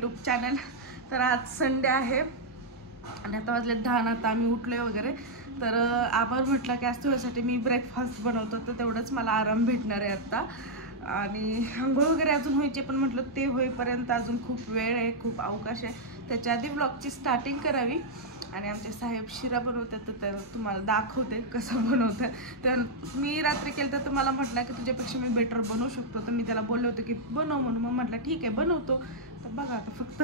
YouTube channel. तर आज Sunday आहे आणि आता वाजले 10. आता आम्ही उठलोय वगैरे. तर आभार म्हटलं की आज तुझ्यासाठी मी ब्रेकफास्ट बनवतो, तर तेवढंच मला आराम भेटणार आहे आता. आणि आंघोळ वगैरे अजून व्हायचे, पण म्हटलं ते होईपर्यंत अजून खूप वेळ आहे, खूप अवकाश आहे. त्याच्या आधी ब्लॉगची स्टार्टिंग करावी. आणि आमचे साहेब शिरा बनवतात, तर तुम्हाला दाखवते कसं बनवतात. तर मी रात्री केलं तर मला म्हटलं की तुझ्यापेक्षा मी बेटर बनवू शकतो, तर मी त्याला बोलले होते की बनव म्हणून. मग म्हटलं ठीक आहे बनवतो. तर बघा आता फक्त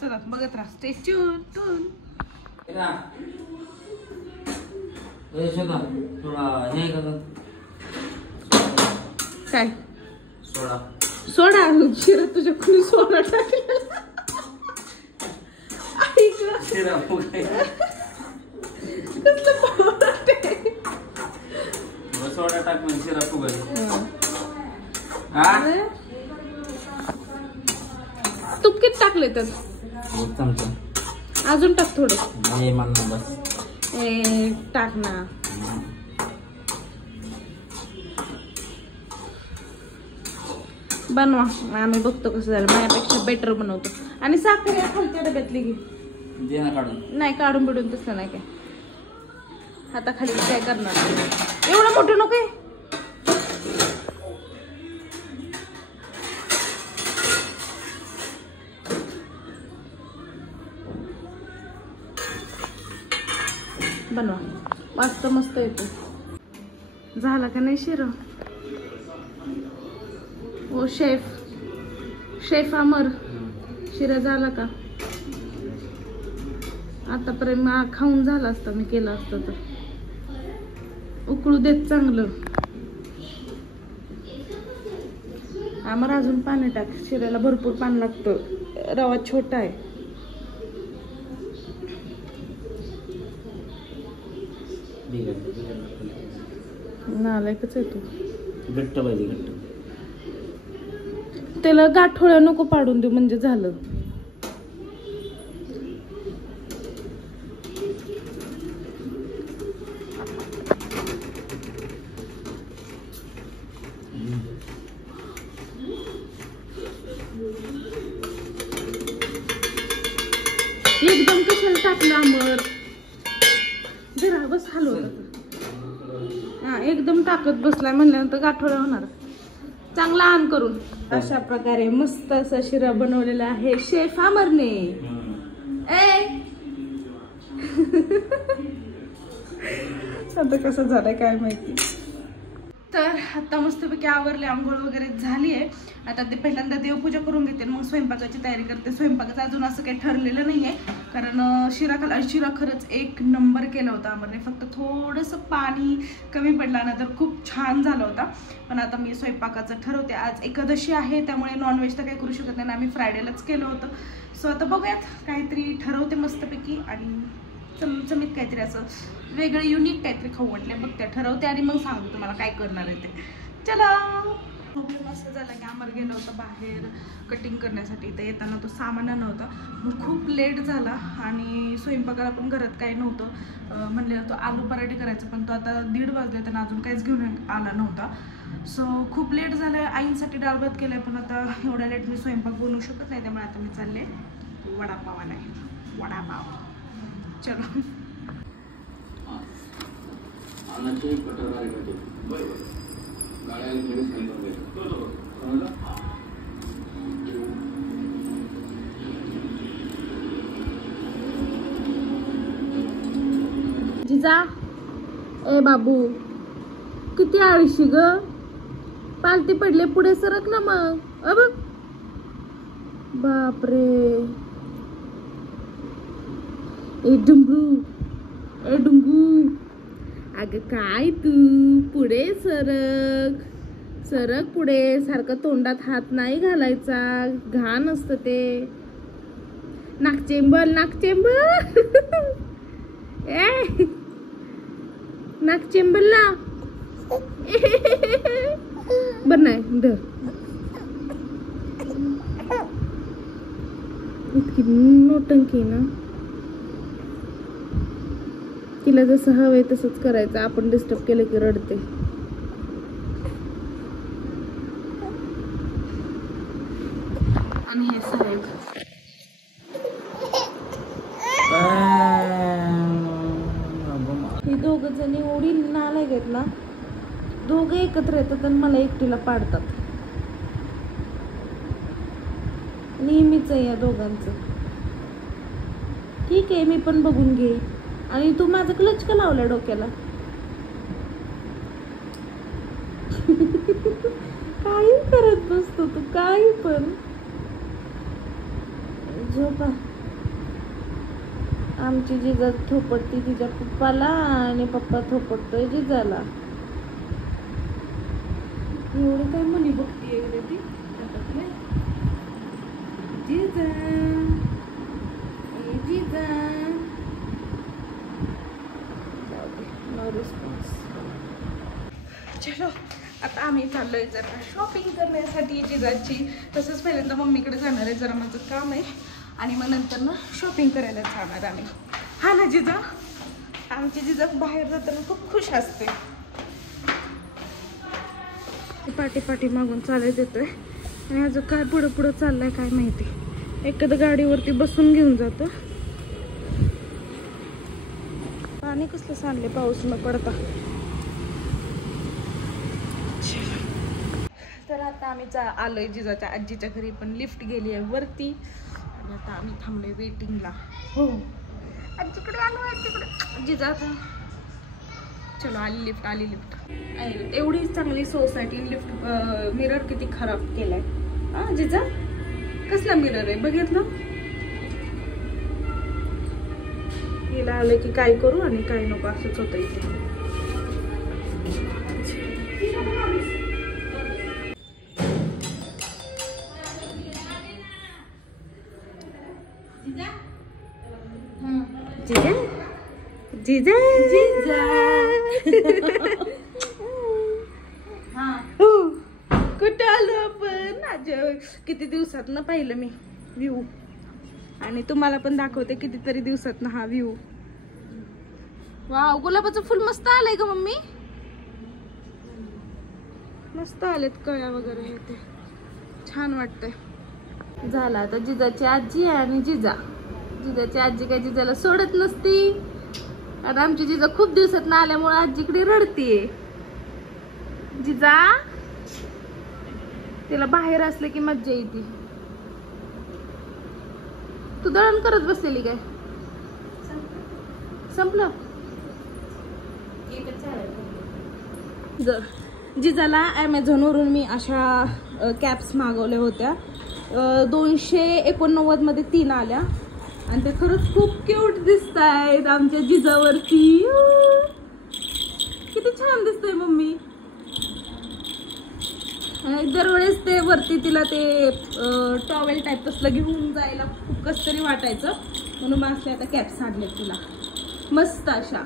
चला बघत राहा, स्टे ट्यून. काय सोडा शिरा तुझ्या कुणी सोडा टाकलेला. सोडा टाक म्हणजे शिरा फुगल. तूप किती टाकले तर अजून टाक थोडे. बस टाक ना. बनवा, आम्ही बघतो कसं झालं. माझ्यापेक्षा बेटर बनवतो. आणि साखर या खालच्या डब्यातली घे. नाही काढून बिडून तसं नाही काय. आता खाली काय करणार, एवढं मोठं नको. बनवा, मस्त मस्त येतो. झाला का नाही शिरा? ओ शेफ अमर, शिरा झाला का? आतापर्यंत खाऊन झाला असता मी केलं असतं तर. उकळू देत चांगलं. आम्हाला अजून पाणी टाक, शिऱ्याला भरपूर पाणी लागतं, रवा छोटा आहे. नालायकच आहे तू. घट्ट पाहिजे, घट्ट. त्याला गाठोळ्या नको पाडून देऊ म्हणजे झालं. एकदम कशाला टाकलं अमर? जरा बस हलवत. हा एकदम टाकत बसलाय म्हणल्यानंतर गाठोड्या होणार. चांगला आण करून. अशा प्रकारे मस्त असा शिरा बनवलेला आहे शेफ अमरने. आता कसं झालंय काय माहिती. तर आता मस्तपैकी आवरले, आंघोळ वगैरे झाली आहे. आता ते पहिल्यांदा देवपूजा करून घेते, मग स्वयंपाकाची तयारी करते. स्वयंपाकाचं अजून असं काही ठरलेलं नाही आहे, कारण शिरा खरंच एक नंबर केला होता आम्हाला. फक्त थोडंसं पाणी कमी पडलं ना तर खूप छान झालं होता. पण आता मी स्वयंपाकाचं ठरवते. आज एकादशी आहे त्यामुळे नॉनव्हेज तर काही करू शकत नाही, आम्ही फ्रायडेलाच केलं होतं. सो आता बघूयात, काहीतरी ठरवते मस्तपैकी आणि चमचमीत काहीतरी असं वेगळं युनिक काहीतरी खाऊ वाटलं. बघ त्या ठरवते आणि मग सांगू तुम्हाला काय करणार आहे ते. चला. मस्त झालं की आमर गेलं होतं बाहेर कटिंग करण्यासाठी, तर येताना तो सामान नव्हता, मग खूप लेट झाला. आणि स्वयंपाकाला पण घरात काही नव्हतं. म्हणलं तो आलू पराठे करायचं, पण तो आता 1:30 वाजले त्यांना अजून काहीच घेऊन आला नव्हता. सो खूप लेट झालं. आईंसाठी डाळ भात केलं, पण आता एवढ्या लेट मी स्वयंपाक बनवू शकत नाही, त्यामुळे आता मी चालले वडापावाला. वडापाव. चलो. जिजा ए बाबू किती आळशी ग, पालती पडले पुढे सरक ना मग. बघ बापरे. ए डुंगू अगं काय तू पुढे सरक पुढे. सारखं तोंडात हात नाही घालायचा, घाण असतं ते. नाकचेंबर ए नाकचेंबरला बर नाही धर. इतकी नोटंकी ना. तिला जसं हवंय तसंच करायचं, आपण डिस्टर्ब केलं की रडते. आणि हे साहेब दोघं जण एवढी नालायक आहेत ना, दोघं एकत्र येतात आणि मला एकटीला पाडतात. नेहमीच आहे या दोघांचं. ठीक आहे, मी पण बघून घेईन. आणि तू माझं क्लच का लावला डोक्याला? काही करत बसतो तू, काही पण. झोपा. आमची जिजा थोपटती तिच्या पप्पाला आणि पप्पा थोपटतोय जिजाला. एवढी काय म्हणी बघती ती जिजा जिजा. No response. चलो आता आम्ही चाललोय जरा शॉपिंग करण्यासाठी जिजाची. तसंच पहिल्यांदा मम्मीकडे जाणार आहे, जरा माझं काम आहे. आणि मग नंतर ना शॉपिंग करायला जाणार आम्ही. हा ना जिजा? आमची जिजा बाहेर जाताना खूप खुश असते. पाठी पाठी मागून चालत येतोय आणि अजून काय पुढं पुढं चाललंय काय माहिती. एखादं गाडीवरती बसून घेऊन जातो. पाणी कसलं सांडले पाऊस न पडता. तर आता आम्ही आलोय जिजाच्या आजीच्या घरी, पण लिफ्ट गेली आहे वरती आणि आता आम्ही थांबलोय वेटिंगला. हो आजीकडे आलो, आजीकडे जिजा. आता चलो आली लिफ्ट, आली लिफ्ट. एवढी चांगली सोसायटी, लिफ्ट मिरर किती खराब केलाय. हा जिजा, कसला मिरर आहे बघितलं? हिला आलं की काय करू आणि काय नको असंच होतं इथे. जिजा जिजा जिजा. कुठं आलो आपण? आज किती दिवसात ना पाहिलं मी व्ह्यू, आणि तुम्हाला पण दाखवते कितीतरी दिवसात ना हा व्ह्यू. वाव, गुलाबाचं फुल मस्त आलंय ग मम्मी. मस्त आलेत कळ्या वगैरे, ते छान वाटतंय. झाला आता जिजाची आजी आणि जिजा. जिजाची आजी काय जिजाला सोडत नसती. आता आमची जिजा खूप दिवसात ना आल्यामुळे आजीकडे रडतीये. जिजा तिला बाहेर असले की मज्जा येते. तू दळण करत बसलेली काय? संपलं? जिजाला Amazon वरून मी अशा कॅप्स मागवल्या होत्या. 289 मध्ये 3 आल्या आणि ते खरंच खूप क्यूट दिसत आहेत आमच्या जिजावरती. किती छान दिसतंय मम्मी. दरवेळेस ते वरती तिला ते टॉवेल टाईप तसलं घेऊन जायला खूप कसं तरी वाटायचं, म्हणून मग असले आता कॅप्स आणले तिला मस्त अशा.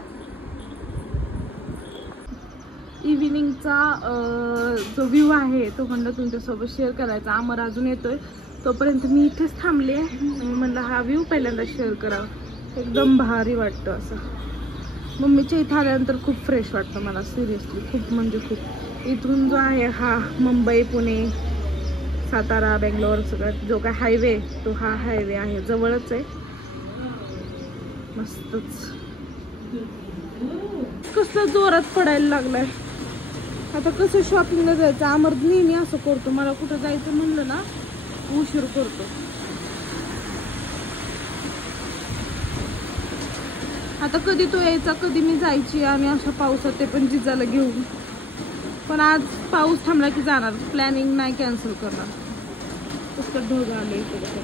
इव्हिनिंगचा जो व्ह्यू आहे तो म्हणलं तुमच्यासोबत शेअर करायचा. अमर अजून येतोय, तोपर्यंत मी इथेच थांबले आणि म्हणलं हा व्ह्यू पहिल्यांदा शेअर करावा. एकदम भारी वाटतं असं. मम्मीच्या इथं आल्यानंतर खूप फ्रेश वाटतं मला, सिरियसली खूप म्हणजे खूप. इथून जो आहे हा मुंबई, पुणे, सातारा, बेंगलोर सगळ्यात जो काय हायवे, तो हा हायवे आहे, जवळच आहे. मस्तच. कसलं जोरात पडायला लागलाय. आता कसं शॉपिंगला जायचं? अमर नेहमी असं करतो, मला कुठं जायचं म्हणलं ना उशीर करतो. आता कधी तो यायचा, कधी मी जायची, आणि अशा पावसात ते पण जिजाला घेऊन. पण आज पाऊस थांबला की जाणार, प्लॅनिंग नाही कॅन्सल करणार. कसं ढग आले इकडे.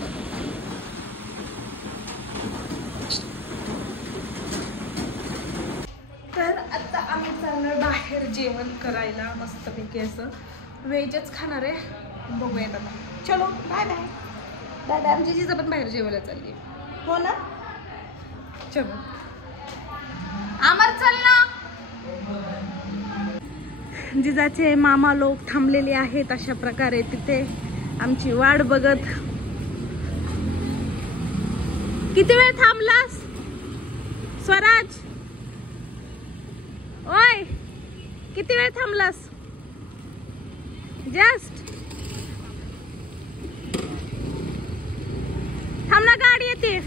तर आता आम्ही चाललोय बाहेर जेवण करायला, मस्तपैकी असं व्हेजच खाणार आहे. बघूयात आता. चलो बाय बाय. दादा आमची जिजा पण बाहेर जेवायला चालली. हो ना? चलो आमर चल ना. जिजाचे मामा लोक थांबलेले आहेत अशा प्रकारे तिथे आमची वाट बघत. किती वेळ थांबलास स्वराज? ओय किती वेळ थांबलास? जस्ट थांब ना, गाडी येते,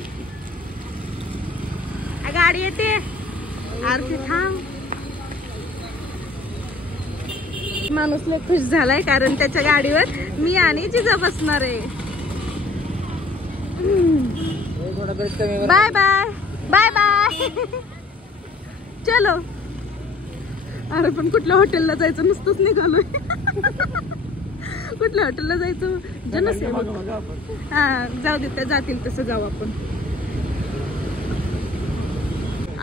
गाडी येते. आरती थांब. माणूस लय खुश झालाय कारण त्याच्या गाडीवर मी आणि जिजा बसणार आहे. Bye bye bye bye. चलो. अरे पण कुठल्या हॉटेलला जायचं नुसतंच निघालोय. कुठल्या हॉटेलला जायचं जनसेवा. हा जाऊ दे त्या जातील तसं जाऊ आपण.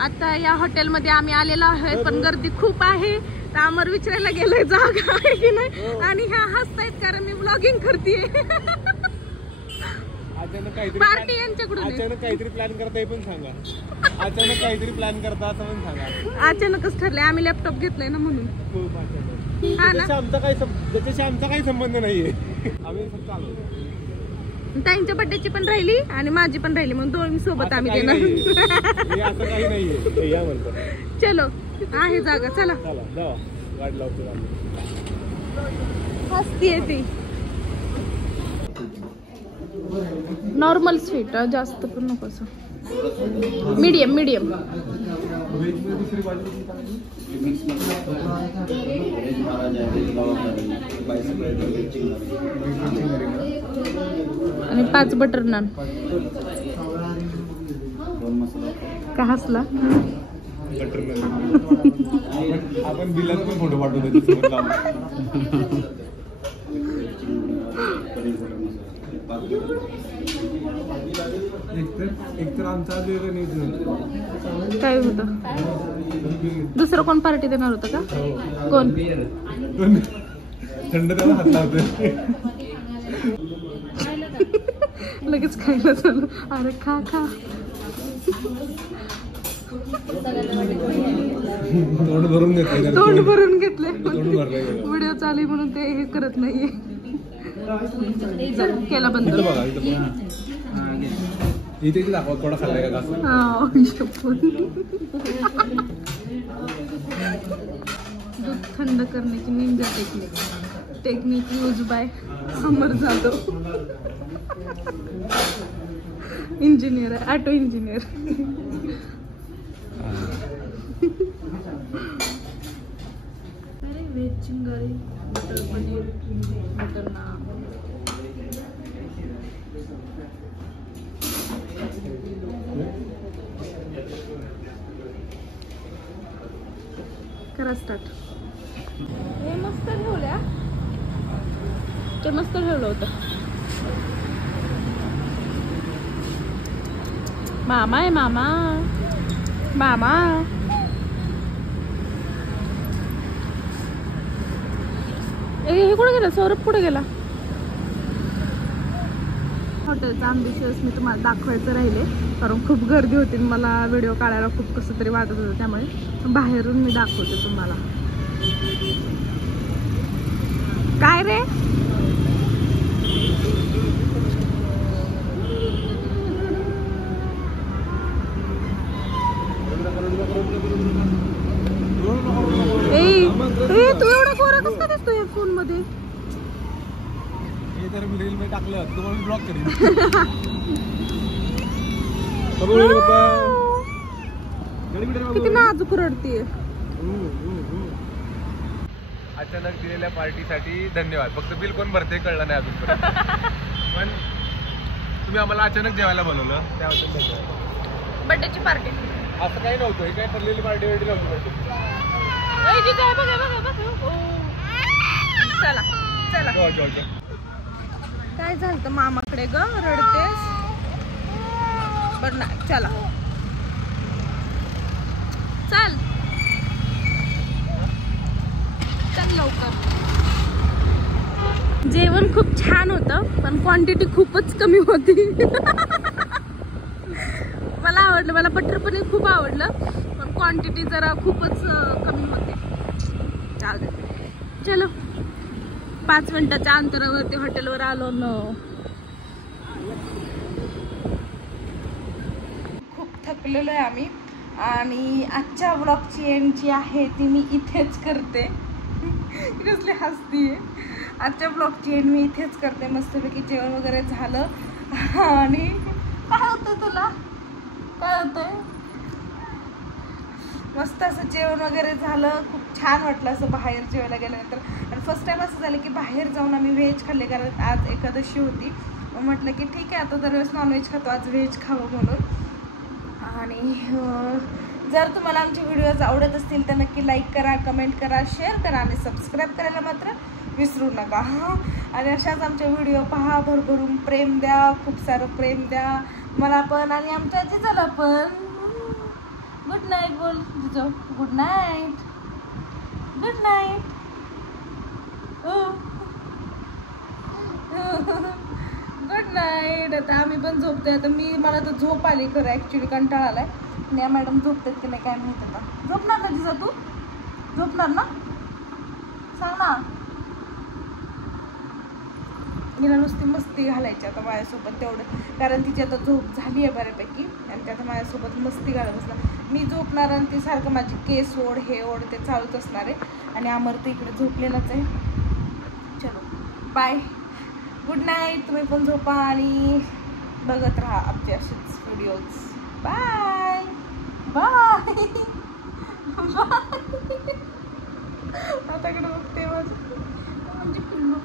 आता या हॉटेलमध्ये आम्ही आलेलो आहे पण गर्दी खूप आहे. तर आम्हाला विचारायला गेलोय जागा आहे की नाही आणि ह्या हसतायत कारण मी ब्लॉगिंग करतेय. पार्टी यांच्याकडून अचानक काहीतरी प्लॅन करता पण सांगा. अचानक काहीतरी प्लॅन करता असं पण सांगा. अचानकच ठरलंय आम्ही लॅपटॉप घेतलाय ना म्हणून. हा ना त्याच्याशी आमचा काही संबंध नाहीये. आम्ही फक्त आलो. ताईंच्या बड्डेची पण राहिली आणि माझी पण राहिली म्हणून दोन्ही सोबत आम्ही देणार. असं काही नाहीये या म्हणतो. चलो आहे जागा चला. चला जावा गाडी लावतो. हसतीये ती. नॉर्मल स्वीट जास्त पण नको असं. Medium medium. आणि 5 बटर नान. का हसला. आपण बिलात पण फोटो पाठवतो. एकतर आमचा काय होतं. दुसरं कोण पार्टी देणार होतं का. कोण थंड त्याला हात लावतोय. लगेच खायला चालू. अरे खा खा. तोंड भरून घेतले. तोंड भरून घेतले. व्हिडिओ चालू म्हणून ते हे करत नाहीये. केला बंद. इथे दाखवा थोडा खाल्लाय का. दूध थंड करण्याची Ninja technique use by Amar Jadhav. Engineer आहे ऑटो इंजिनियर. व्हेज चिंगारी बटर पनीर बटर नान. करा स्टार्ट. हे मस्त ठेवल्या. ते मस्त ठेवलं होतं. मामा आहे मामा. मामा हे कुठे गेला. सौरभ कुठे गेला. हॉटेलचा अँबिशियस मी तुम्हाला दाखवायचं राहिले कारण खूप गर्दी होती. मला व्हिडिओ काढायला खूप कसं तरी वाटत होतं त्यामुळे बाहेरून मी दाखवते तुम्हाला. काय रे. तू एवढा गोरा कसा दिसतो या फोन मध्ये. हे तर रील मध्ये टाकलं तुम्हाला ब्लॉक करेन. किती नाजूक रडतीये. अचानक दिलेल्या पार्टीसाठी धन्यवाद. फक्त बिल कोण भरते कळलं नाही अजूनपर्यंत. पण तुम्ही आम्हाला अचानक जेवायला बोलवलं त्याबद्दल धन्यवाद. बर्थडेची पार्टी असं काही नव्हतं. हे काय ठरलेली पार्टी वेळी नव्हती. चला चला. काय झालं मामाकडे ग रडतेस. बर ना चला चल चल लवकर. जेवण खूप छान होतं पण क्वांटिटी खूपच कमी होती. मला आवडलं. मला बटर पनीर खूप आवडलं पण क्वांटिटी जरा खूपच कमी होती. चलो 5 मिनिटाच्या अंतरावरती हॉटेलवर आलो न. खूप थकलेलो आहे आम्ही आणि आजच्या व्लॉगची एंड जी आहे ती मी इथेच करते. कसली हसतीये. आजच्या ब्लॉगची एंड मी इथेच करते. मस्तपैकी जेवण वगैरे झालं आणि काय होतं तुला काय होतंय. मस्त असं जेवण वगैरे झालं. खूप छान वाटलं असं बाहेर जेवायला गेल्यानंतर. आणि फर्स्ट टाइम असं झालं की बाहेर जाऊन आम्ही व्हेज खाल्ले, कारण आज एकादशी होती. मग म्हटलं की ठीक आहे, आता दरवेळेस नॉनव्हेज खातो, आज व्हेज खावं म्हणून. आणि जर तुम्हाला आमचे व्हिडिओज आवडत असतील तर नक्की लाईक करा, कमेंट करा, शेअर करा आणि सबस्क्राईब करायला मात्र विसरू नका. आणि अशाच आमचे व्हिडिओ पहा, भरभरून प्रेम द्या, खूप सारं प्रेम द्या मला पण आणि आमच्या जिजाला पण. गुड नाईट बोल Jijo. Good night. Good night. Good night. आता आम्ही पण झोपतोय. आता मला तर झोप आली खरं, ॲक्च्युली कंटाळा आलाय. आणि मॅडम झोपतात की नाही काय माहिती. आता झोपणार ना जिजा? तू झोपणार ना? सांग ना. हिला नुसती मस्ती घालायची आता माझ्यासोबत तेवढं, कारण तिची आता झोप झाली आहे बऱ्यापैकी. आणि ते आता माझ्यासोबत मस्ती घालत बसणार. मी झोपणार आणि ती सारखं माझी केस ओढ हे ओढ ते चालूच असणार आहे. आणि अमर तर इकडे झोपलेलाच आहे. चलो बाय, गुड नाईट. तुम्ही पण झोपा आणि बघत राहा आमचे असेच व्हिडिओज. Bye bye bye. आता इकडे बघते माझं म्हणजे पिल्लू.